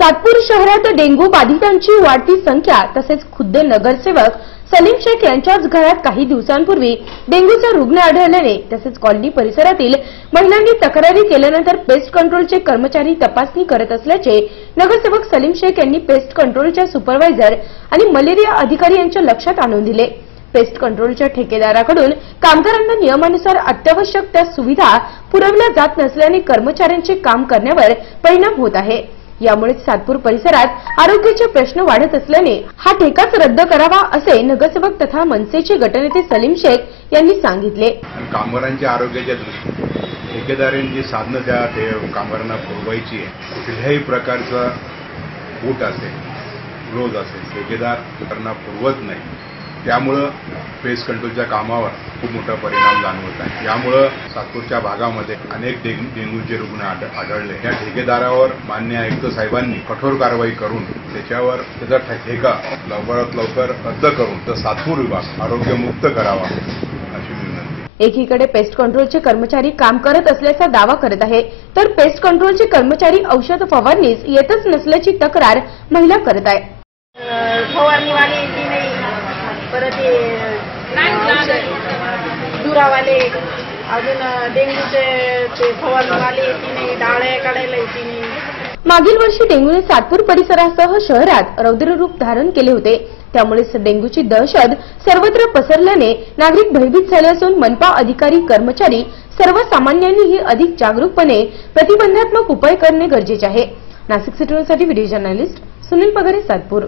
सातपूर शहरात डेंग्यू बाधितांची वाढती संख्या तसेच खुद्द नगरसेवक सलीम शेख यांच्याच घरात काही दिवसांपूर्वी डेंग्यूचा रुग्ण आढळल्याने तसेच कॉलनी परिसरातील महिलांनी तक्रारी केल्यानंतर पेस्ट कंट्रोलचे कर्मचारी तपासणी करत असल्याचे नगरसेवक सलीम शेख यांनी पेस्ट कंट्रोलच्या सुपरवायझर आणि मलेरिया अधिकारी यांच्या लक्षात आणून दिले। पेस्ट कंट्रोलच्या ठेकेदाराकडून कामगारांना नियमानुसार अत्यावश्यक त्या सुविधा पुरवल्या जात नसल्याने कर्मचाऱ्यांचे काम करण्यावर परिणाम होत आहे। यामुळे सातपूर परिसरात आरोग्याचे प्रश्न वाढत असल्याने हा ठेकाच रद्द करावा असे नगरसेवक तथा मनसेचे गटनेते सलीम शेख यांनी सांगितले। कामगारांच्या आरोग्याच्या दृष्टीने ठेकेदारांची साधनं त्या कामगारांना पुरवायची आहे। कुठल्याही प्रकारचा बूट असेल, ग्लोव्ज असेल, ठेकेदार त्यांना पुरवत नाही। त्यामुळे पेस्ट कंट्रोलच्या कामावर खूप मोठा परिणाम जाणवत आहे। यामुळे सातपूरच्या भागामध्ये अनेक डेंग्यूचे रुग्ण आढळले। या ठेकेदारावर माननीय आयुक्त साहेबांनी कठोर कारवाई करून त्याच्यावर त्याचा ठेका लवकरात लवकर रद्द करून तर सातपूर विभाग आरोग्यमुक्त करावा अशी विनंती। एकीकडे पेस्ट कंट्रोलचे कर्मचारी काम करत असल्याचा दावा करत आहे, तर पेस्ट कंट्रोलचे कर्मचारी औषध फवारणीस येतच नसल्याची तक्रार महिला करत आहे। फवारणीवाले की नाही, परत दुरावाले, अजून डेंग्यूचे फवारणीवाले की नाही, डाळे काढायला येते नाही। मागील वर्षी डेंग्यूने सातपूर परिसरासह शहरात रौद्ररूप धारण केले होते। त्यामुळे डेंग्यूची दहशत सर्वत्र पसरल्याने नागरिक भयभीत झाले असून मनपा अधिकारी, कर्मचारी सर्वसामान्यांनीही अधिक जागरूकपणे प्रतिबंधात्मक उपाय करणे गरजेचे आहे। नाशिक सिटी न्यूजसाठी व्हिडिओ जर्नलिस्ट सुनील पगारे, सातपूर।